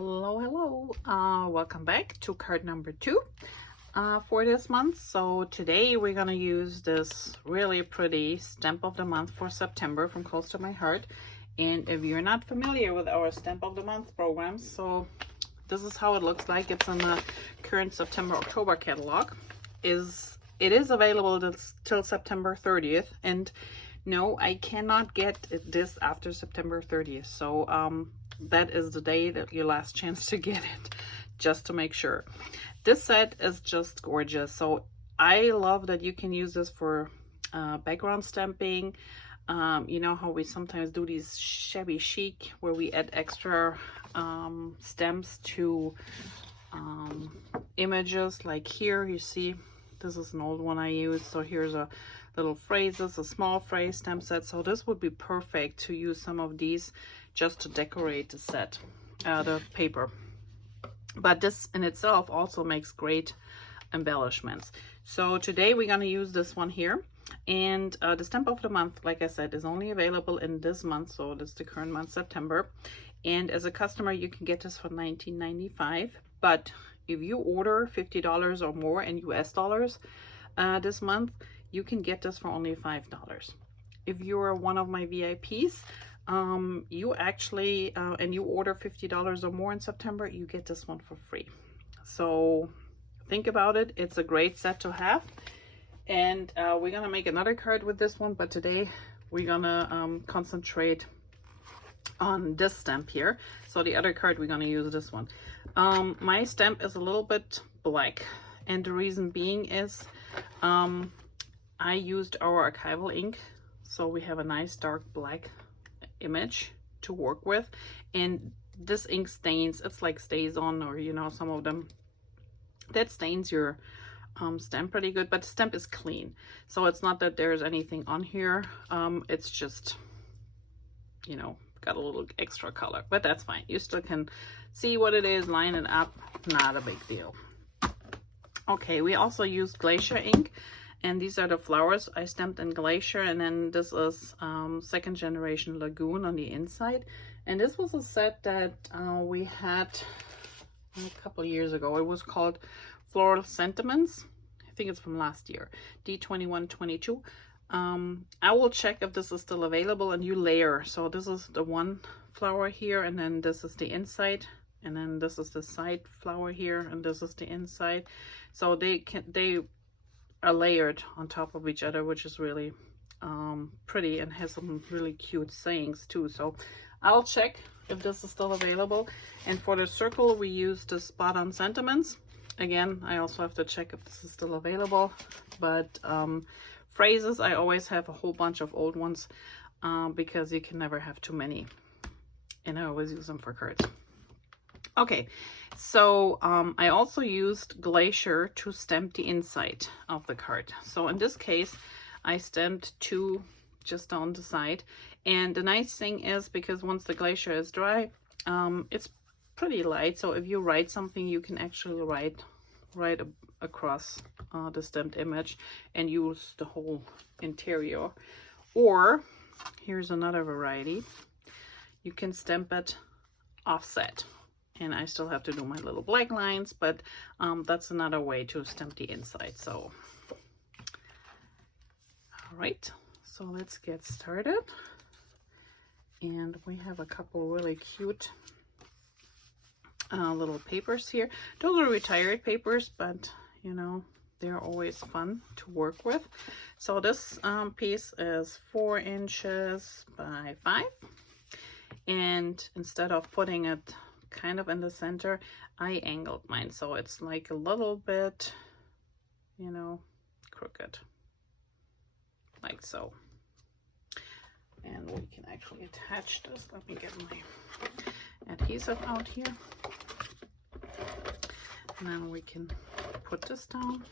Hello. Welcome back to card number 2 for this month. So today we're gonna use this really pretty stamp of the month for September from Close to My Heart. And if you're not familiar with our stamp of the month programs, so this is how it looks like. It's in the current September-October catalog. It is available till September 30th, and no, I cannot get this after September 30th. So that is the day that your last chance to get it, just to make sure. This set is just gorgeous. So I love that you can use this for background stamping. You know how we sometimes do these shabby chic where we add extra stamps to images. Like here, you see, this is an old one I used. So here's a little phrases, a small phrase stamp set. So this would be perfect to use some of these just to decorate the set, the paper. But this in itself also makes great embellishments. So today we're going to use this one here. And the stamp of the month, like I said, is only available in this month. So this is the current month, September. And as a customer, you can get this for $19.95. But if you order $50 or more in US dollars this month, you can get this for only $5. If you're one of my VIPs, you actually, and you order $50 or more in September, you get this one for free. So think about it. It's a great set to have. And we're gonna make another card with this one, but today we're gonna concentrate on this stamp here. So the other card, we're gonna use this one. My stamp is a little bit black, and the reason being is I used our archival ink, so we have a nice dark black image to work with, and this ink stains. It's like stays on, or you know, some of them that stains your stamp pretty good, but the stamp is clean, so it's not that there's anything on here. It's just, you know, got a little extra color, but that's fine. You still can see what it is, line it up, not a big deal. Okay, we also used Glacier ink, and these are the flowers I stamped in Glacier, and then this is second generation Lagoon on the inside. And this was a set that we had a couple of years ago. It was called Floral Sentiments. I think it's from last year, D2122. I will check if this is still available, and you layer. So this is the one flower here, and then this is the inside, and then this is the side flower here, and this is the inside. So they are layered on top of each other, which is really pretty, and has some really cute sayings too. So I'll check if this is still available. And for the circle, we used the Spot on Sentiments. Again, I also have to check if this is still available. But phrases, I always have a whole bunch of old ones because you can never have too many, and I always use them for cards. Okay, so I also used Glacier to stamp the inside of the card. So in this case, I stamped 2 just on the side. And the nice thing is, because once the Glacier is dry, it's pretty light. So if you write something, you can actually write right across the stamped image and use the whole interior. Or here's another variety. You can stamp it offset. And I still have to do my little black lines, but that's another way to stamp the inside. So, all right, so let's get started. And we have a couple really cute little papers here. Those are retired papers, but you know, they're always fun to work with. So this piece is 4 inches by 5. And instead of putting it kind of in the center, I angled mine, so it's like a little bit, you know, crooked, like so. And we can actually attach this. Let me get my adhesive out here, and then we can put this down.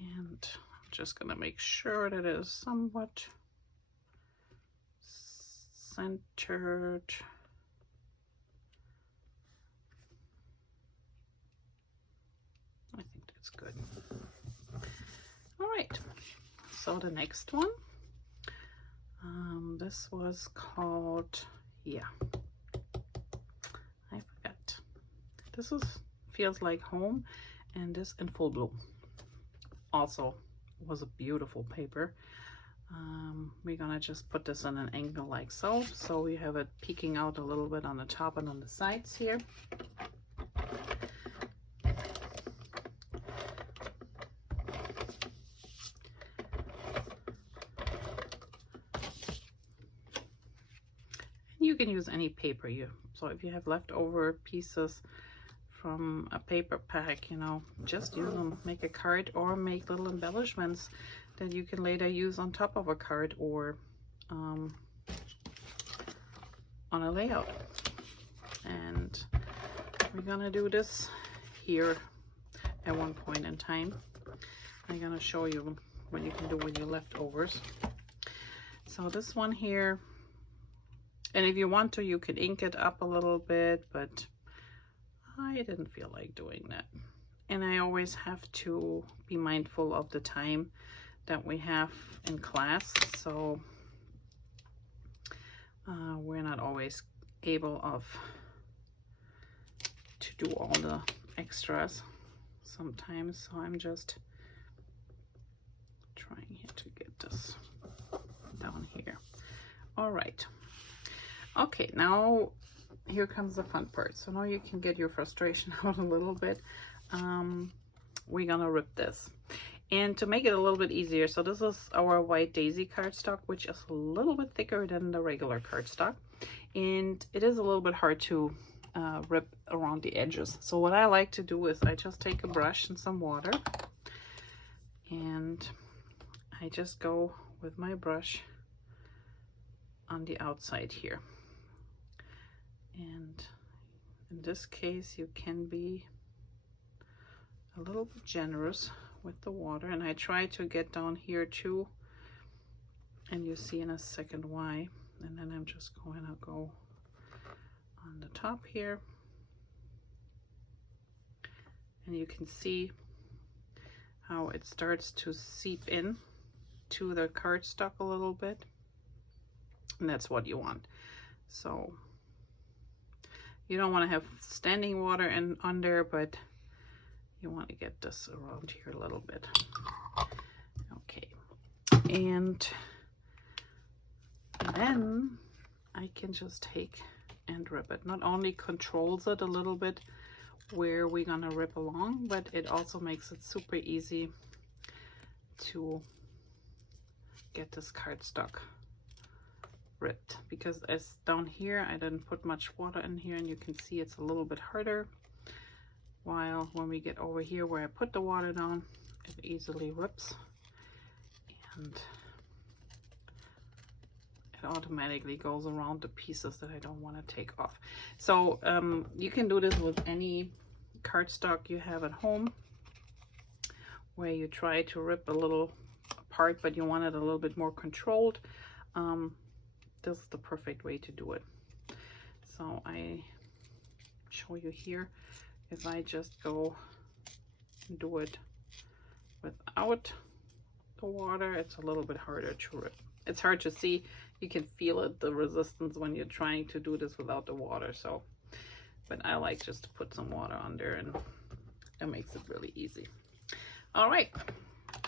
And I'm just gonna make sure that it is somewhat centered. I think that's good. All right, so the next one, This was called, yeah, I forgot. This is Feels Like Home, and this in Full Blue. Also was a beautiful paper. We're gonna just put this in an angle like so. So we have it peeking out a little bit on the top and on the sides here. You can use any paper so if you have leftover pieces from a paper pack, you know, just use them. Make a card or make little embellishments that you can later use on top of a card or on a layout. And we're gonna do this here at one point in time. I'm gonna show you what you can do with your leftovers. So this one here, and if you want to, you can ink it up a little bit, but I didn't feel like doing that. And I always have to be mindful of the time that we have in class, so we're not always able to do all the extras sometimes. So I'm just trying here to get this down here. All right. Okay, now here comes the fun part. So now you can get your frustration out a little bit. We're gonna rip this. And to make it a little bit easier, so this is our White Daisy cardstock, which is a little bit thicker than the regular cardstock. And it is a little bit hard to rip around the edges. So what I like to do is I just take a brush and some water, and I just go with my brush on the outside here. And in this case, you can be a little bit generous with the water, and I try to get down here too, and you see in a second why. And then I'm just going to go on the top here, and you can see how it starts to seep in to the cardstock a little bit, and that's what you want. So you don't want to have standing water in under, but you want to get this around here a little bit. Okay, and then I can just take and rip it. Not only controls it a little bit where we're gonna rip along, but it also makes it super easy to get this cardstock ripped, because as down here I didn't put much water in here, and you can see it's a little bit harder, while when we get over here where I put the water down, it easily rips and it automatically goes around the pieces that I don't want to take off. So you can do this with any cardstock you have at home, where you try to rip a little apart but you want it a little bit more controlled. This is the perfect way to do it. So I show you here, if I just go and do it without the water, it's a little bit harder to rip. It's hard to see, you can feel it, the resistance, when you're trying to do this without the water. So, but I like just to put some water under, and it makes it really easy. All right,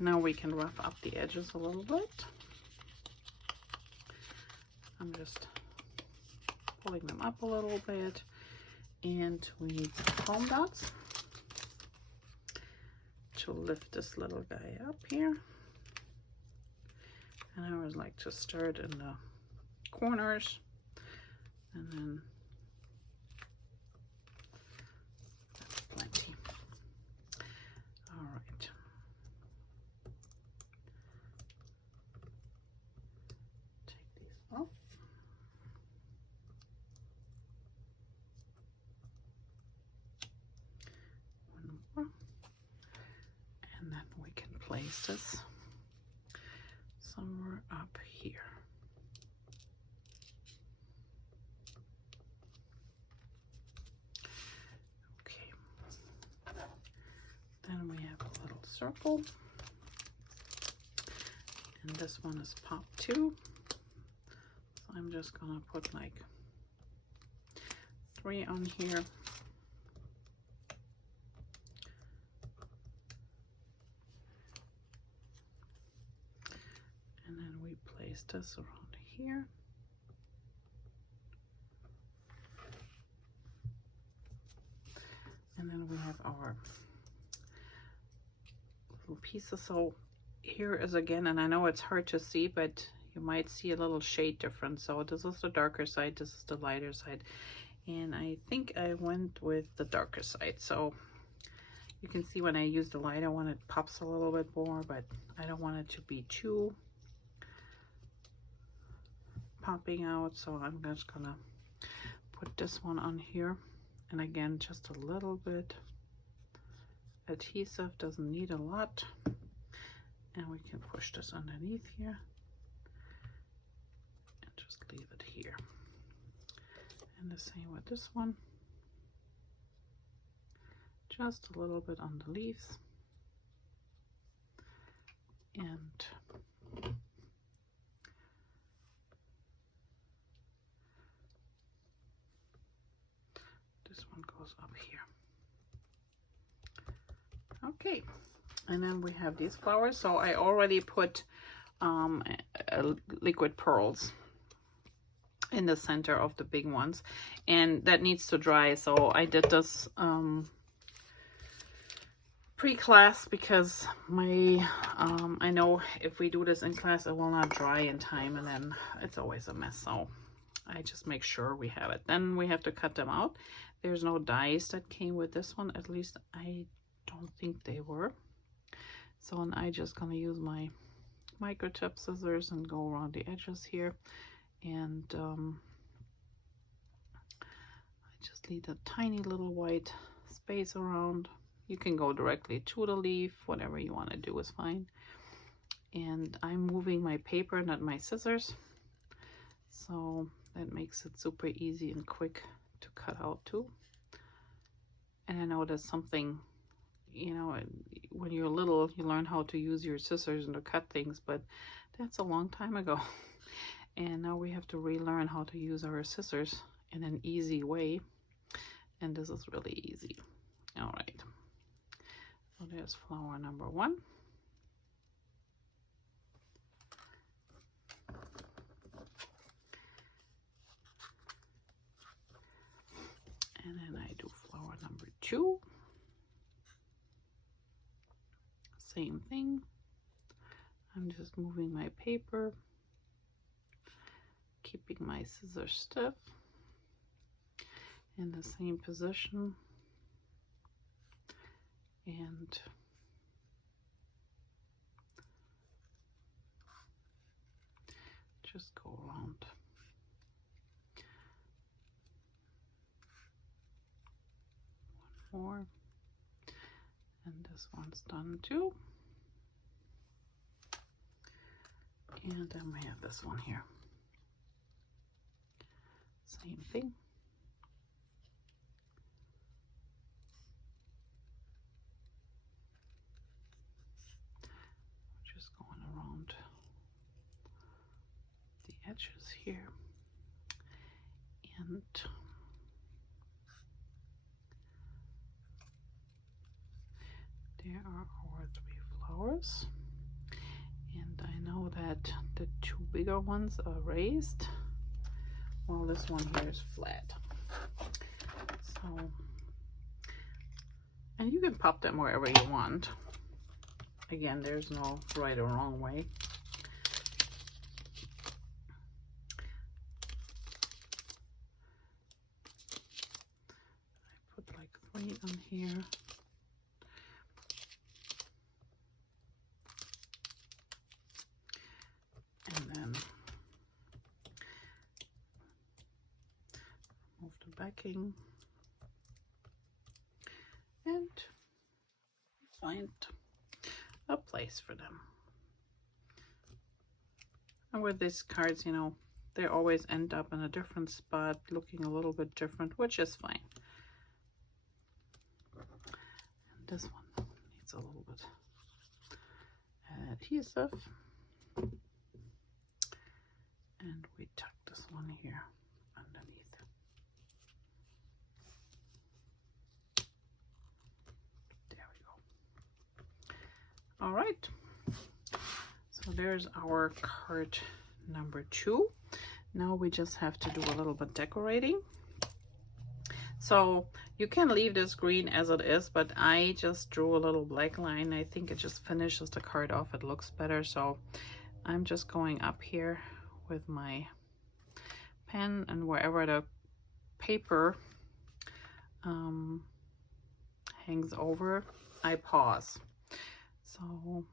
now we can rough up the edges a little bit. I'm just pulling them up a little bit, and we need foam dots to lift this little guy up here. And I always like to start in the corners, and then that's plenty. All right. Take these off. One more. And then we can place this somewhere up here. Okay. Then we have a little circle. And this one is popped too. I'm just gonna put like 3 on here. And then we place this around here. And then we have our little pieces. So here is again, and I know it's hard to see, but you might see a little shade difference. So this is the darker side, this is the lighter side. And I think I went with the darker side. So you can see when I use the lighter one, it pops a little bit more, but I don't want it to be too popping out. So I'm just gonna put this one on here. And again, just a little bit adhesive, doesn't need a lot. And we can push this underneath here and just leave it here. And the same with this one. Just a little bit on the leaves. And this one goes up here. Okay, and then we have these flowers. So I already put liquid pearls in the center of the big ones, and that needs to dry. So I did this pre-class because my I know if we do this in class it will not dry in time, and then it's always a mess. So I just make sure we have it. Then we have to cut them out. There's no dies that came with this one, at least I don't think they were. So and I just gonna use my MicroTip scissors and go around the edges here, and I just leave a tiny little white space around. You can go directly to the leaf, whatever you want to do is fine. And I'm moving my paper, not my scissors, so that makes it super easy and quick to cut out too. And I know that's something, you know, when you're little you learn how to use your scissors and to cut things, but that's a long time ago. And now we have to relearn how to use our scissors in an easy way, and this is really easy. All right, so there's flower number 1. And then I do flower number 2. Same thing. I'm just moving my paper, keeping my scissors stiff in the same position, and just go around. One more, and this one's done too. And then we have this one here. Same thing. Just going around the edges here. And there are our 3 flowers. And I know that the 2 bigger ones are raised, while this one here is flat. So, and you can pop them wherever you want. Again, there's no right or wrong way. I put like 3 on here. And then move the backing and find a place for them. And with these cards, you know, they always end up in a different spot, looking a little bit different, which is fine. And this one needs a little bit adhesive. And we tuck this one here underneath. There we go. All right. So there's our card number 2. Now we just have to do a little bit decorating. So you can leave this green as it is, but I just drew a little black line. I think it just finishes the card off. It looks better. So I'm just going up here with my pen, and wherever the paper hangs over, I pause. So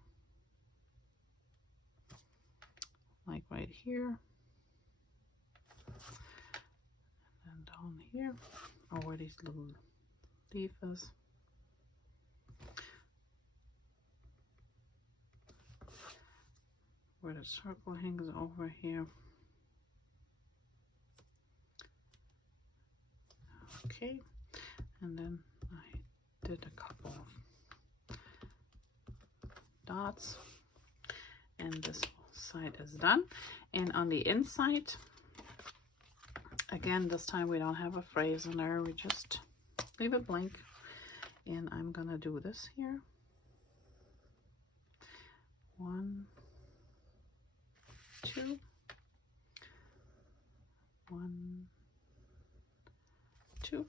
like right here, and down here, or where these little leaf is. Where the circle hangs over here. Okay, and then I did a couple of dots, and this side is done. And on the inside, again, this time we don't have a phrase in there, we just leave it blank. And I'm gonna do this here. 1, 2, 1, 2,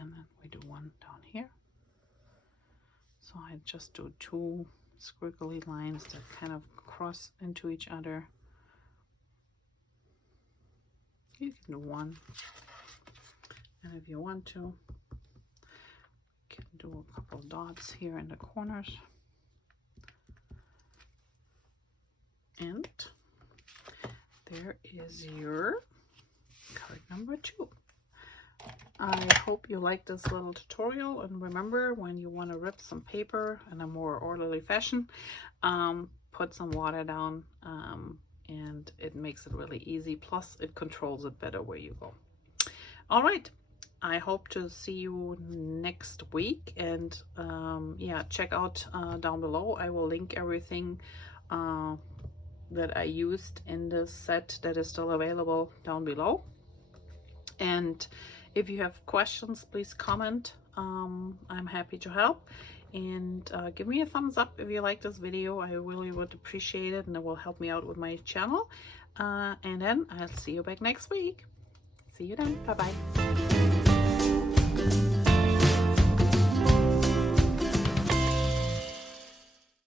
and then we do 1 down here. So I just do 2 squiggly lines that kind of cross into each other. You can do 1, and if you want to, you can do a couple dots here in the corners. And there is your card number 2. I hope you like this little tutorial, and remember, when you want to rip some paper in a more orderly fashion, put some water down, and it makes it really easy. Plus it controls it better where you go. All right, I hope to see you next week, and yeah, check out down below. I will link everything that I used in this set that is still available down below. And if you have questions, please comment. I'm happy to help. And give me a thumbs up if you like this video. I really would appreciate it, and it will help me out with my channel. And then I'll see you back next week. See you then. Bye-bye.